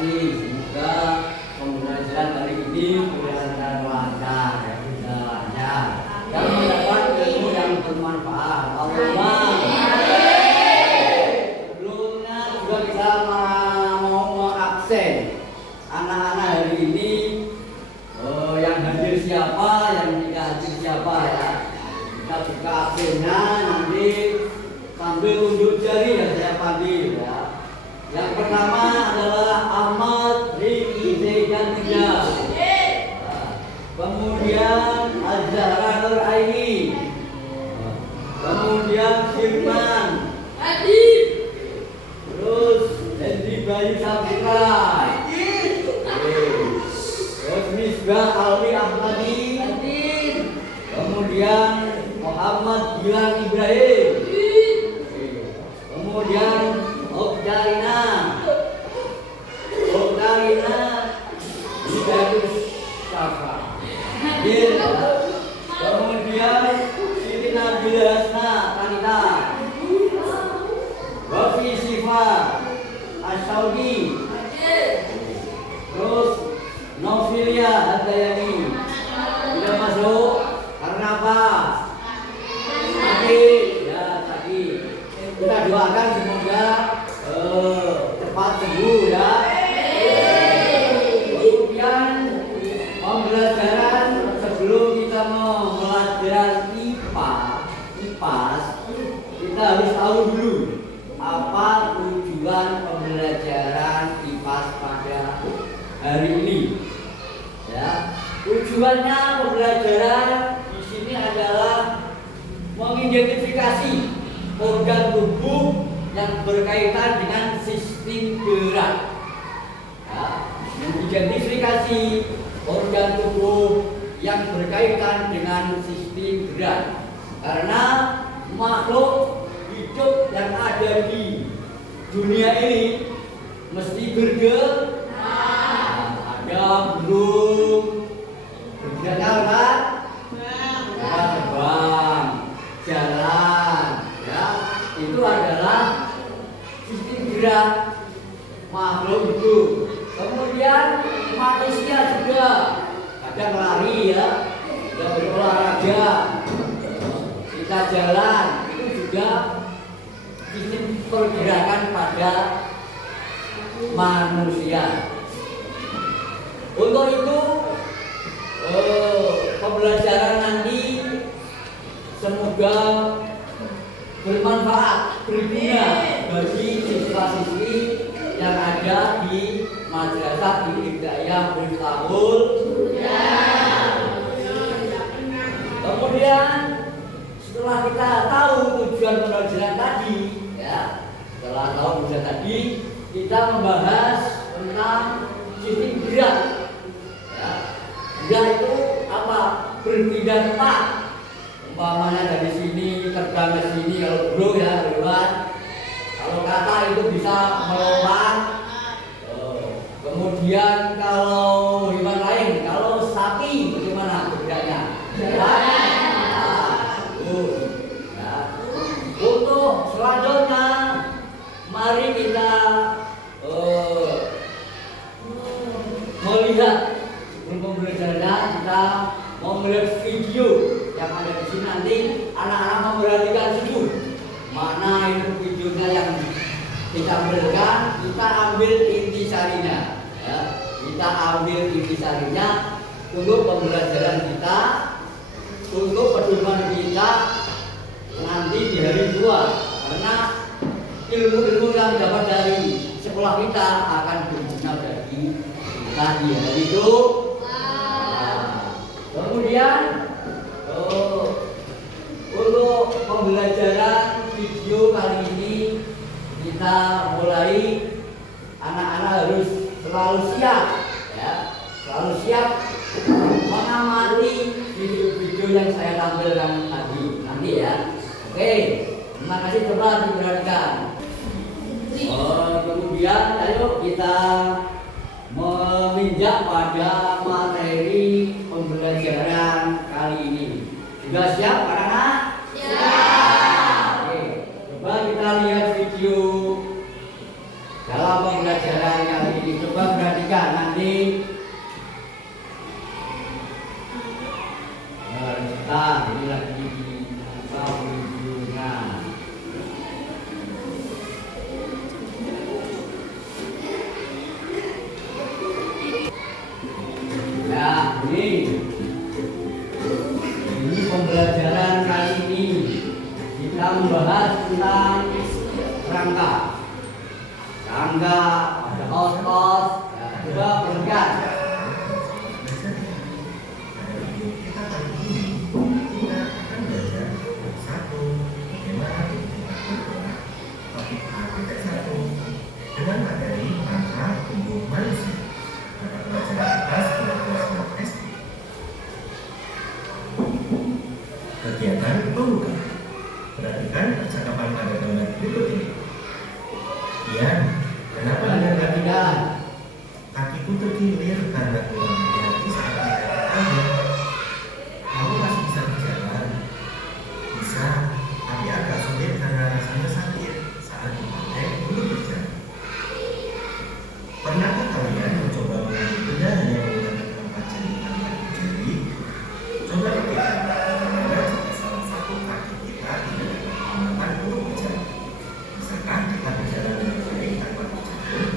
kasih. Semoga pembelajaran hari ini berjalan lancar ya, jalannya dan mendapat ilmu yang bermanfaat. Allahumma. Sebelumnya juga kita mau mengabsen anak-anak hari ini. Yang hadir siapa, yang tidak hadir siapa ya. Kita buka absennya nanti sambil unjuk jari yang saya panggil ya. Yang pertama adalah Ahmad Riki Zaidan 3. Kemudian Azhara Nur Aini. Kemudian Firman. Terus Hendri Bayu Sapitra. Terus Misbah Alwi Ahmadi. Kemudian Muhammad Gilang Ibrahim. Kemudian Oktarina Hidayus Syafa. Kemudian Siti Nabila Hasna Tanita. Wafi Sifa Asyaudi. Terus Novilia Hadayani. Tidak masuk karena apa? Tadi kita doakan semoga cepat sembuh ya. Kemudian pembelajaran sebelum kita mau belajar IPAS, kita harus tahu dulu apa tujuan pembelajaran IPAS pada hari ini. Ya, tujuannya pembelajaran di sini adalah mengidentifikasi organ tubuh yang berkaitan dengan sistem gerak. Ya, mengidentifikasi organ tubuh yang berkaitan dengan sistem gerak. Karena makhluk hidup yang ada di dunia ini mesti bergerak. Ada burung, berjalan, terbang, jalan, ya itu adalah sistem gerak makhluk hidup. Kemudian manusia juga kadang lari ya, kita berolahraga, kita jalan, itu juga sistem pergerakan pada manusia. Untuk itu pembelajaran nanti semoga bermanfaat, berguna bagi siswa-siswi yang ada di Madrasah Ibtidaiyah Miftahul. Kemudian setelah kita tahu tujuan pembelajaran tadi, ya, setelah tahu tujuan tadi, kita membahas tentang sistem gerak. Ya, gerak itu apa? Berpindah tempat. Umpamanya dari sini terbang ke sini, kalau bro ya lewat. Kalau kata itu bisa melompat. Kemudian kalau hewan lain, kalau sapi bagaimana bergeraknya? Jalan. Untuk selanjutnya, mari kita melihat sebelum pembelajarannya kita mau melihat video yang ada di sini. Nanti anak-anak memperhatikan dulu mana itu videonya yang kita ambilkan, kita ambil intisarinya ya. Kita ambil intisarinya untuk pembelajaran kita, untuk pedoman kita nanti di hari tua, karena ilmu-ilmu yang dapat dari sekolah kita akan berguna bagi kita di hari itu. Kemudian untuk pembelajaran video kali ini kita mulai, anak-anak harus selalu siap ya, selalu siap mengamati video-video yang saya tampilkan tadi nanti ya. Oke, terima kasih, coba diperhatikan. Kemudian ayo kita meminjak pada materi pembelajaran kali ini. Sudah siap anak-anak? Siap. Oke, coba kita lihat video dalam pembelajaran kali ini. ini coba perhatikan nanti ini lagi dibuka videonya. Ya, ini pembelajaran kali ini kita membahas tentang rangka. Rangka, ada kos-kos, ya, coba perhatikan. Dengan materi rangka tubuh manusia pada pelajaran kelas 12 SD. Kegiatan pembuka. Perhatikan percakapan pada gambar berikut ini. Ian, kenapa Anda perhatikan? Kakiku terkilir karena kurang hati saat tidak ada. Kamu masih bisa berjalan? Bisa, tapi agak sulit karena rasanya sakit saat dipakai untuk berjalan. Pernahkah kalian mencoba mengambil benda hanya menggunakan 4 jari tanpa jari? Coba pikirkan bagaimana jika salah satu kaki kita tidak digunakan untuk berjalan. Bisakah kita berjalan dengan baik tanpa berjatuh?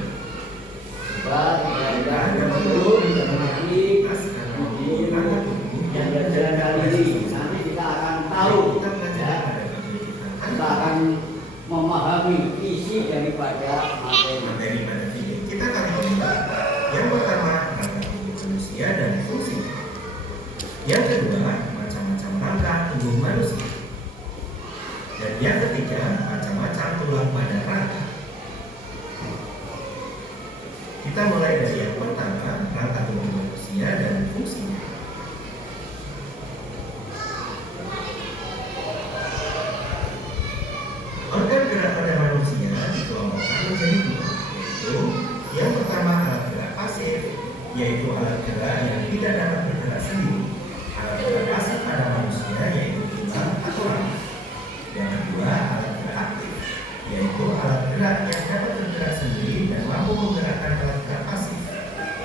Coba kita dulu mencermati yang berjalan kali ini. Nanti kita akan tahu, ya. Kita akan memahami isi daripada materi. Kita akan melihat yang pertama rangka tubuh manusia dan fungsi. Yang kedua macam-macam rangka tubuh manusia. Dan yang ketiga macam-macam tulang pada rangka. Kita mulai dari yang pertama rangka tubuh manusia dan fungsinya. Organ gerak pada manusia dikelompokkan menjadi dua, yaitu yang pertama alat gerak pasif, yaitu alat gerak yang tidak dapat bergerak sendiri. Alat gerak pasif pada manusia yaitu tulang atau rambut. Yang kedua alat gerak aktif, yaitu alat gerak yang dapat bergerak sendiri dan mampu menggerakkan alat gerak pasif.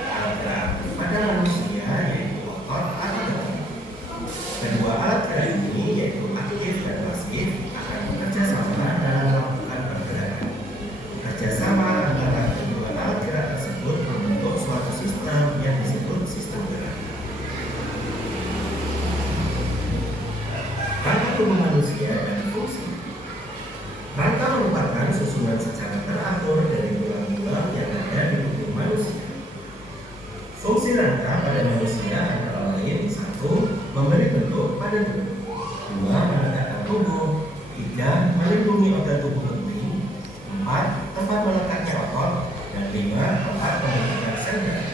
Alat gerak aktif pada manusia yaitu otot atau daun. Kedua alat gerak ini yaitu aktif dan pasif akan bekerja sama dalam melakukan pergerakan. Kerjasama antara kedua alat gerak tersebut membentuk suatu sistem yang disebut sistem gerak. Rangka tubuh manusia dan fungsi. Rangka merupakan susunan secara teratur dari tulang-tulang yang ada di tubuh manusia. Fungsi rangka pada manusia antara lain: 1. Memberi bentuk pada tubuh. 2. Meletakkan tubuh. 3. Melindungi organ tubuh penting. 4. Tempat meletaknya otot. Dan 5. Tempat pembentukan sel darah.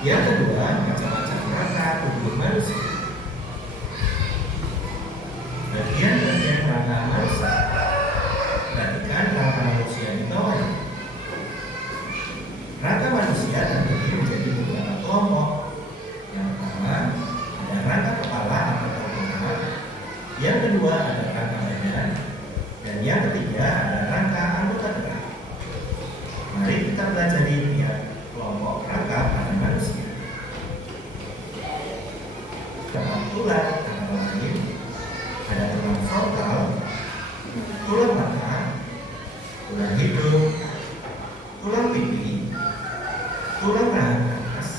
Yang kedua, macam-macam rangka tubuh manusia. Bagian-bagian rangka manusia. Perhatikan rangka manusia di bawah ini. Rangka manusia terbagi menjadi beberapa kelompok. Yang pertama, ada rangka kepala atau tengkorak. Yang kedua, ada rangka badan. Dan yang ketiga, ada rangka anggota gerak. Mari kita pelajari tiap kelompok rangka pada manusia. Dalam tulang antara lain ada tulang frontal, tulang mata, tulang hidung, tulang pipi, tulang rahang atas,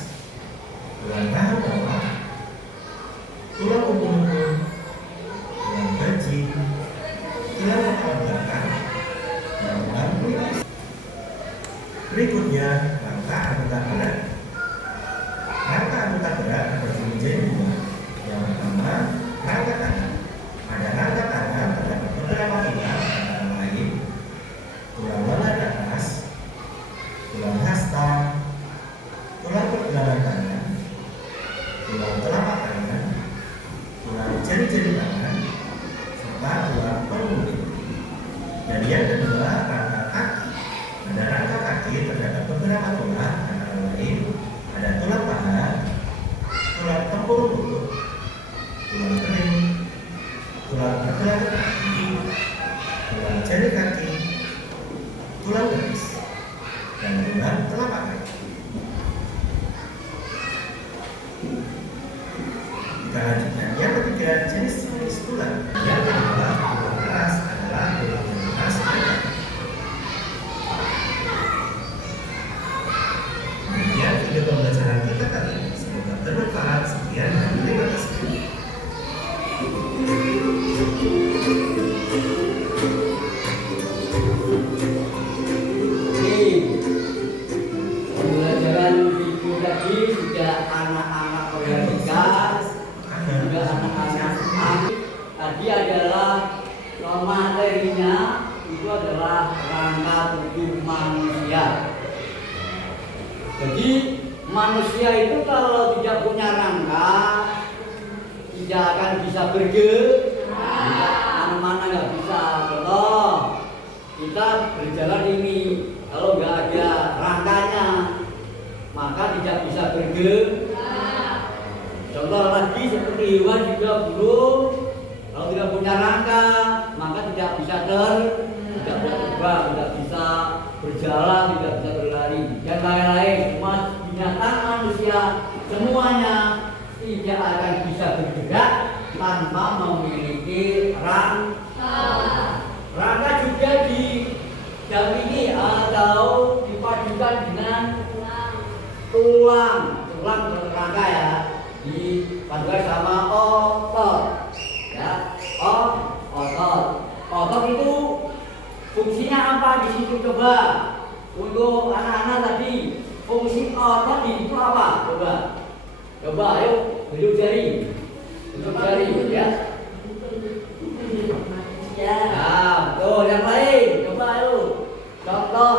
tulang rahang bawah, tulang ubun-ubun, tulang bajing, tulang kepala belakang, dan tulang pelipis. Berikutnya rangka anggota gerak. Rangka anggota gerak terbagi menjadi dua. Yang pertama rangka tangan. Pada rangka tangan terdapat beberapa tulang antara lain tulang lengan atas, tulang hasta, tulang pergelangan tangan, tulang telapak tangan, tulang jari-jari tangan, serta tulang pengulit. Dan yang kedua rangka kaki. Pada rangka kaki terdapat beberapa tulang antara lain ada tulang paha, tulang tempurung lutut, tulang kering, tulang pergelangan kaki, tulang jari kaki, tulang betis, dan tulang telapak kaki. Kita lanjutkan yang ketiga, jenis tulang. Yang kedua, tulang keras adalah tulang yang keras. Demikian video pembelajaran kita kali ini. Semoga bermanfaat. Sekian dan terima kasih. Pembelajaran video tadi sudah anak-anak perhatikan, juga anak-anak tadi adalah materinya itu adalah rangka tubuh manusia. Jadi manusia itu kalau tidak punya rangka tidak akan bisa bergerak, mana-mana nggak bisa. Contoh kita berjalan ini, kalau nggak ada rangkanya maka tidak bisa bergerak. Contoh lagi seperti hewan juga burung, kalau tidak punya rangka maka tidak bisa terbang, tidak bisa berjalan, tidak bisa berlari, dan lain-lain. Semua binatang, manusia, semuanya tidak akan bisa bergerak tanpa memiliki rangka. Rangka juga didampingi atau dipadukan dengan tulang rangka ya, dipadukan sama otot ya, otot itu fungsinya apa di situ? Coba untuk anak-anak tadi, fungsi otot itu apa? Coba ayo tunjuk jari ya. Nah, tuh yang lain, coba ayo contoh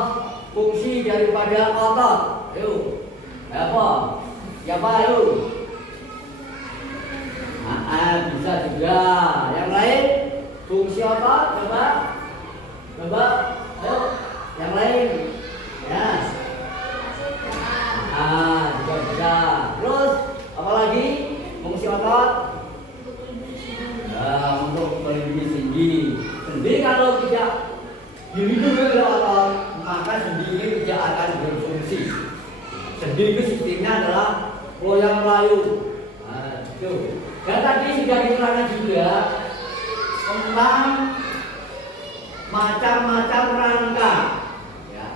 fungsi daripada otot. Ayo, apa? Siapa ayo? Bisa juga. Yang lain fungsi otot, coba ayo yang lain ya. Juga bisa. Terus apalagi fungsi otot? Untuk melindungi sendi kalau tidak dilindungi oleh otot maka sendi ini tidak akan berfungsi. Sendi itu sistemnya adalah loyang melayu. Dan tadi sudah diterangkan juga tentang macam-macam rangka ya.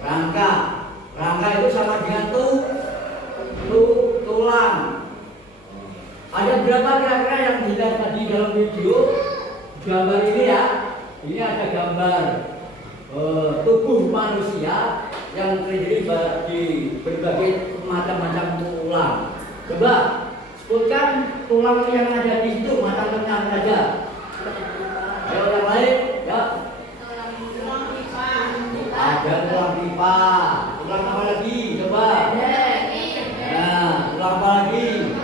Rangka itu sama dengan tulang. Ada berapa kira-kira yang dilihat tadi dalam video gambar ini ya? Ini ada gambar tubuh manusia yang terdiri dari berbagai macam-macam tulang. Coba sebutkan tulang yang ada di situ, macam-macam saja. Ayo yang lain ya. Ada tulang pipa. Tulang apa lagi? Coba. Nah, tulang apa lagi?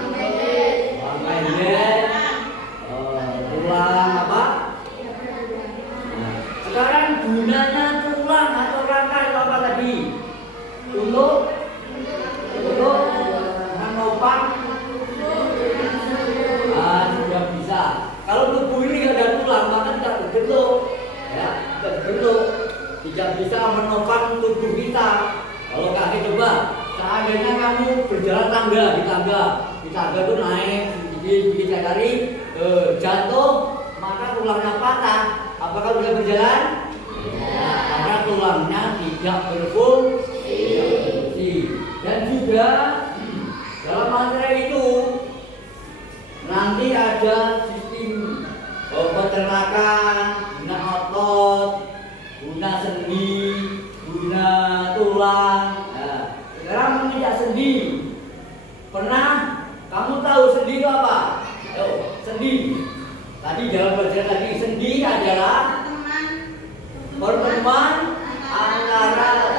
Tulang apa? Nah, sekarang gunanya tulang atau rangka itu apa tadi? Untuk menopang. Sudah bisa. Kalau tubuh ini tidak ada tulang maka tidak berbentuk, ya, tidak bisa menopang tubuh kita. Kalau kaki coba, seandainya kamu berjalan di tangga itu naik sedikit dari jatuh, maka tulangnya patah. Apakah bisa berjalan? Ya, karena tulangnya tidak berfungsi. Dan juga dalam materi itu nanti ada sistem pencernaan, guna otot, guna sendi, guna tulang. Nah, sekarang menginjak sendi. Pernah kamu tahu sendi itu apa? Sendi. Tadi dalam pelajaran tadi, sendi adalah pertemuan antara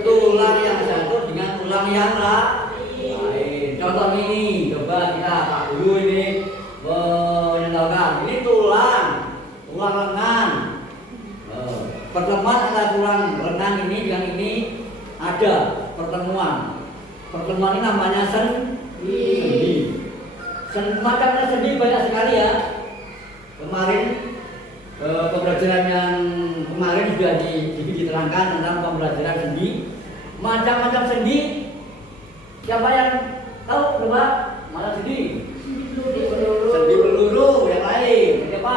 tulang yang satu dengan tulang yang lain. Contoh ini, coba kita Pak Guru ini menyentuhkan. Ini tulang lengan. Pertemuan antara tulang lengan ini dengan ini ada pertemuan. Pertemuan ini namanya sendi. Macamnya sendi banyak sekali ya. Kemarin pembelajaran yang kemarin sudah diterangkan tentang pembelajaran sendi. Macam-macam sendi. Siapa yang tahu? Coba mana sendi? Sendi peluru. Yang lain siapa?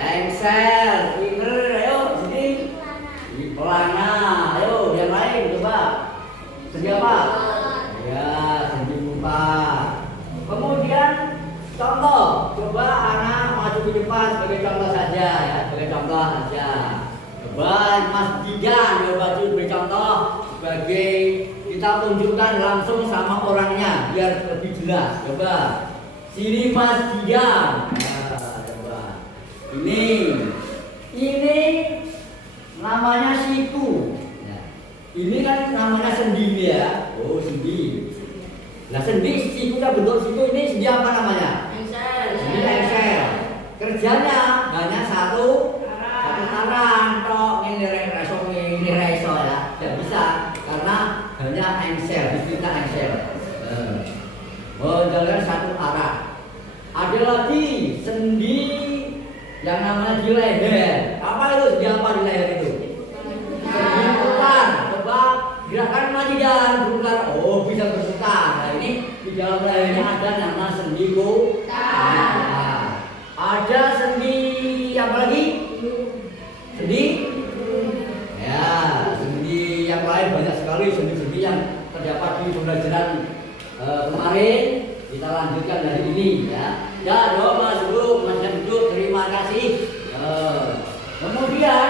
Engsel, finger, ayo sendi. Pelana, ayo yang lain coba. Sendi apa? Ya, sendi muka. Kemudian contoh, coba anak maju ke depan sebagai contoh saja ya, sebagai contoh saja. Coba Mas Didan coba beri contoh sebagai kita tunjukkan langsung sama orangnya biar lebih jelas. Coba sini Mas Didan. Nah, coba ini namanya siku. Nah, ini kan namanya sendi ya. Oh sendi. Nah sendi sikunya bentuk siku ini sendi apa namanya? Sendi engsel. Kerjanya hanya satu arah tok ini reso ya. Tidak bisa karena hanya engsel, disebutnya engsel. Menjalankan satu arah. Ada lagi sendi yang namanya di leher. Apa itu sendi apa di leher itu? Sendi putar. Coba gerakan lagi dan berputar. Oh bisa berputar. Nah ini di dalam lehernya ada nama sendi putar. Nah, ada sendi apa lagi? Sendi? Ya, sendi yang lain banyak sekali sendi-sendi yang terdapat di pembelajaran kemarin. Kita lanjutkan dari ini ya. Ya, Mas Guru, Mas Duduk, terima kasih. Kemudian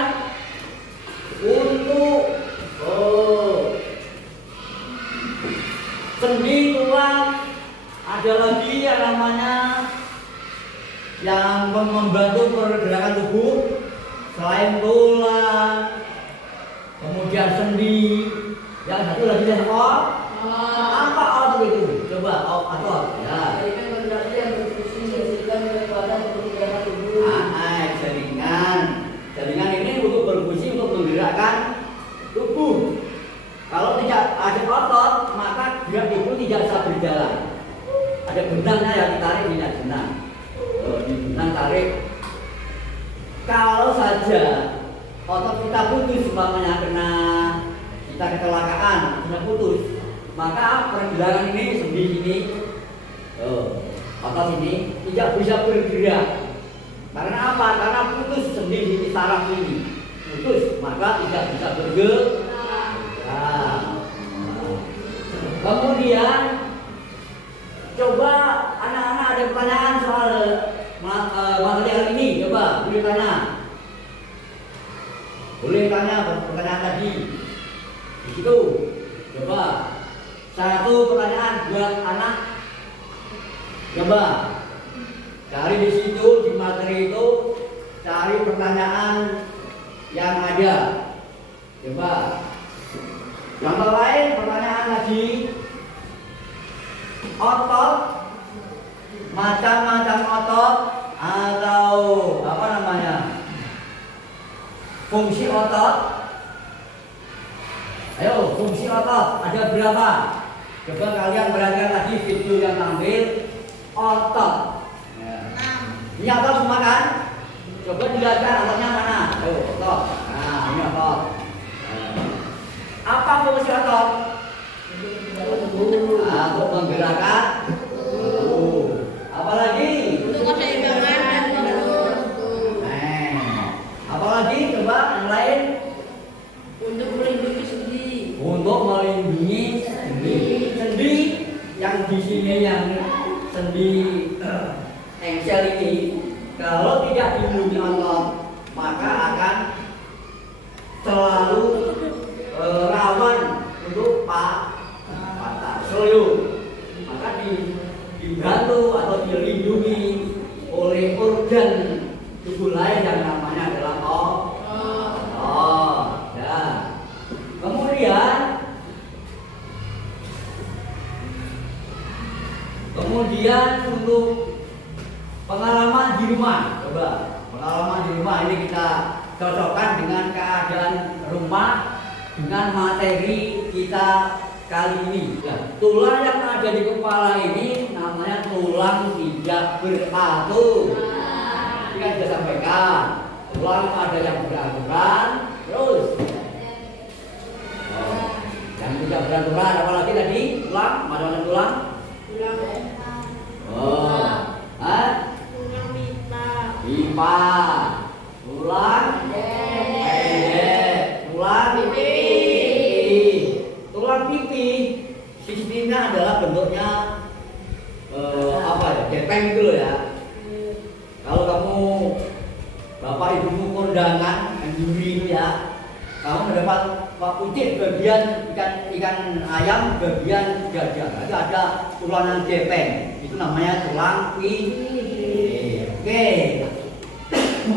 untuk sendi tulang ada lagi yang namanya yang membantu pergerakan tubuh selain tulang, kemudian sendi, yang satu lagi yang otot. Apa otot itu? Coba otot ya. Jaringan ini untuk berfungsi untuk menggerakkan tubuh. Kalau tidak ada otot, maka gerak itu tidak bisa berjalan. Ada benangnya yang ditarik, tidak benang. Di benang tarik. Kalau saja otot kita putus, umpamanya kena kita kecelakaan, sudah putus, maka pergerakan ini sendi ini, otot ini tidak bisa bergerak. Karena apa? Karena putus sendi di saraf ini, putus, maka tidak bisa bergerak. Kemudian coba anak-anak ada pertanyaan soal materi hari ini, coba boleh tanya. Boleh tanya pertanyaan tadi. Di situ. Coba. Satu pertanyaan buat anak. Coba. Cari di situ di materi itu, cari pertanyaan yang ada. Coba. Contoh lain pertanyaan lagi. Otot, macam-macam otot atau apa namanya? Fungsi otot. Ayo, fungsi otot ada berapa? Coba kalian perhatikan lagi video yang tampil otot. Ini otot semua kan? Coba dilihatkan ototnya mana? Ayo, otot. Nah, ini otot. Apa fungsi otot? Untuk menggerakkan tubuh. Apalagi? Untuk keseimbangan dan bentuk. Apalagi coba yang lain? Untuk melindungi sendi. Untuk melindungi sendi. Sendi yang di sini yang sendi engsel ini, kalau tidak dilindungi otot, maka akan selalu rawan untuk patah seluyur. Maka dibantu atau dilindungi oleh organ tubuh lain yang namanya adalah otot. Ya. Kemudian untuk pengalaman di rumah, coba pengalaman di rumah ini kita cocokkan dengan keadaan rumah dengan materi kita kali ini. Ya, tulang yang ada di kepala ini namanya tulang tidak beratur. Kita sudah sampaikan, tulang ada yang beraturan, terus tidak beraturan. Apalagi tadi tulang, macam-macam tulang. Tulang Oh, Hah? tulang Pipa, tulang pendek, tulang pipi. Tulang pipi, sistemnya adalah bentuknya apa ya? Gepeng gitu loh ya. Kalau kamu bapak ibumu kondangan, juri itu ya, kamu mendapat kucing bagian ikan ayam, bagian gajah. Nanti ada tulangan gepeng, itu namanya tulang pipi. Oke,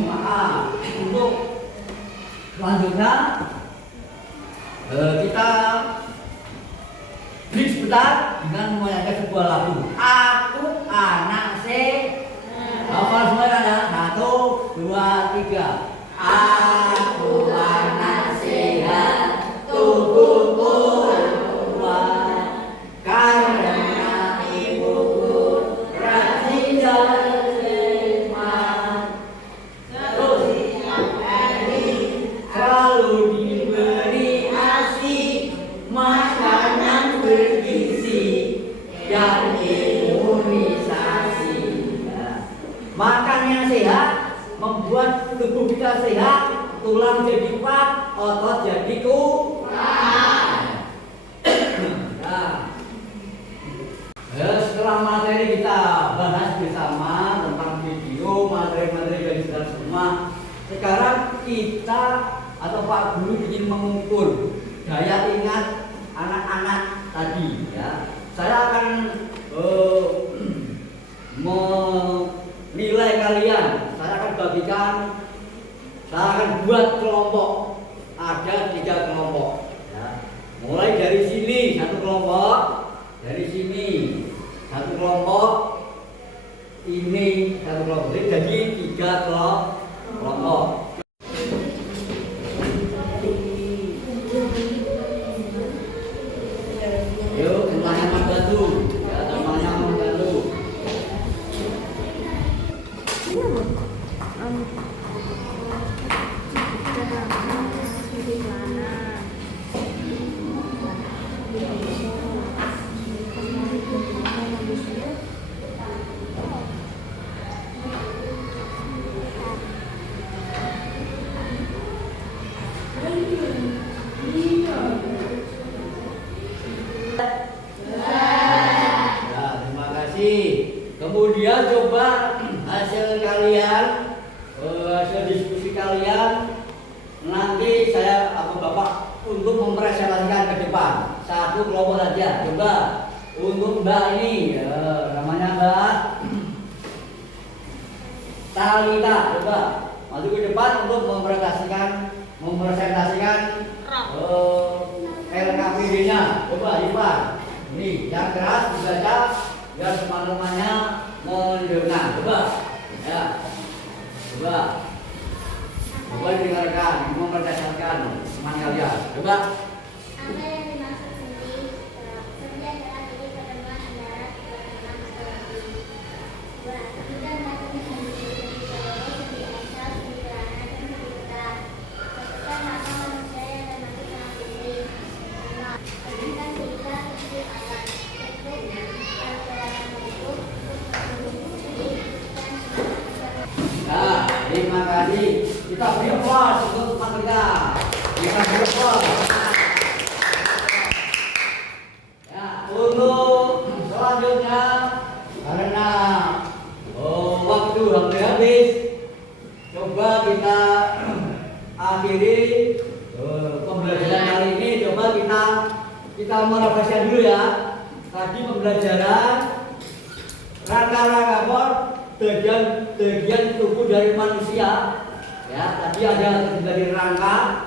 maaf. Untuk selanjutnya kita break sebentar dengan menyanyikan sebuah lagu. Aku anak hafal semua ya. 1, 2, 3. Aku anak sehat, tubuhku kuat, karena ibuku rajin dan sehat. Terus selalu diberi ASI, makanan bergizi dan imunisasi. Makan yang sehat membuat tubuh kita sehat, tulang jadi kuat, otot jadi kuat. Setelah materi kita bahas bersama tentang video, materi-materi dari saudara semua. Sekarang kita atau Pak Guru ingin mengukur daya ingat anak-anak tadi. Ya, saya akan menilai kalian. Saya akan bagikan, saya akan buat kelompok. Ada 3 kelompok. Ya. Mulai dari sini 1 kelompok, dari sini 1 kelompok, ini 1 kelompok. Jadi 3 kelompok. Yuk, semuanya membantu. Ya, semuanya membantu. Ya, terima kasih. Kemudian coba hasil kalian, hasil diskusi kalian nanti saya atau Bapak untuk mempresentasikan ke depan. 1 kelompok saja. Coba untuk Mbak ini, namanya Mbak Talita. Coba maju ke depan untuk mempresentasikan LKPD-nya. Coba Ivan. Ini yang keras dibaca, biar teman-temannya mendengar. Coba, ya, coba dengarkan, mempresentasikan teman kalian. Coba. Apa yang dimaksud sendi? Sendi adalah jadi pertemuan antara 2 tulang atau lebih. 2. Kita mengatur sendi peluru, sendi esel, sendi celana, dan sendi getah. Tentukan nama manusia yang termasuk dalam sendi. 5. Berikan cerita sendi alat. Bentuk pergerakan bentuk, sendi, dan Nah, terima kasih. Kita beri aplaus untuk teman kita. Kita beri aplaus. Ya, untuk selanjutnya karena waktu hampir habis, coba kita akhiri pembelajaran kali ini. Coba kita merefleksikan dulu ya. Tadi pembelajaran rangka-rangka bagian tubuh dari manusia. Ya, tadi ada dari rangka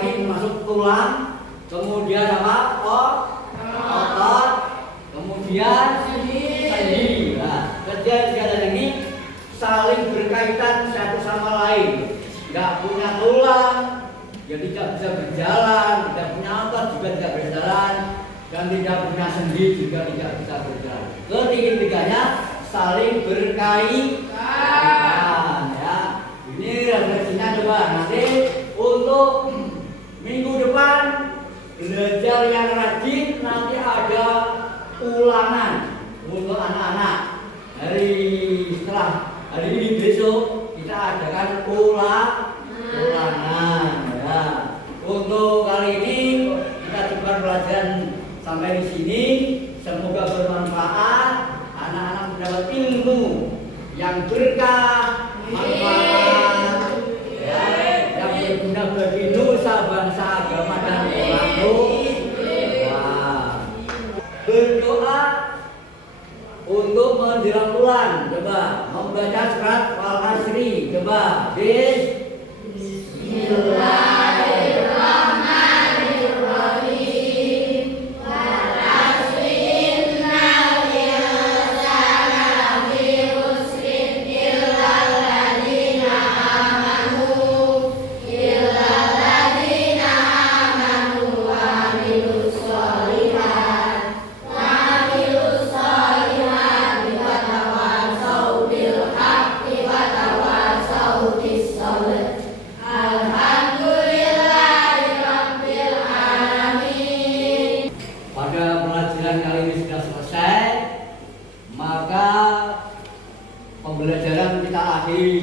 ini masuk tulang, kemudian apa? Otot, kemudian sendi. Nah, ketiga ini saling berkaitan satu sama lain. Nggak punya tulang, ya tidak bisa berjalan, tidak punya otot juga tidak berjalan, dan tidak punya sendi juga tidak bisa berjalan. Ketiga-tiganya saling berkaitan, ya. Ini refleksinya coba nanti untuk minggu depan belajar yang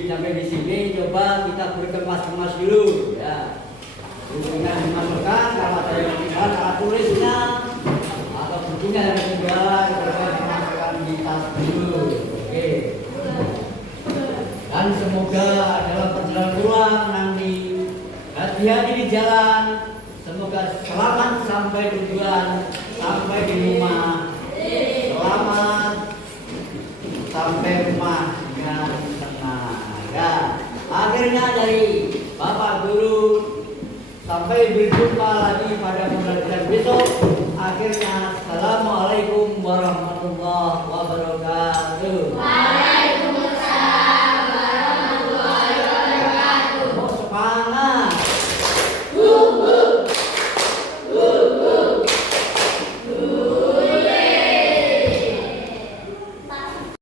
sampai di sini coba kita berikan kemas dulu ya. Bukunya dimasukkan, kalau ada yang tinggal alat tulisnya atau bukunya yang tinggal coba dimasukkan di tas dulu. Oke. Dan semoga dalam perjalanan pulang nanti hati-hati di jalan. Semoga selamat sampai tujuan, sampai di rumah. Selamat sampai rumah dengan tenang. Ya. Akhirnya dari Bapak Guru sampai berjumpa lagi pada pembelajaran besok. Akhirnya, assalamualaikum warahmatullahi wabarakatuh.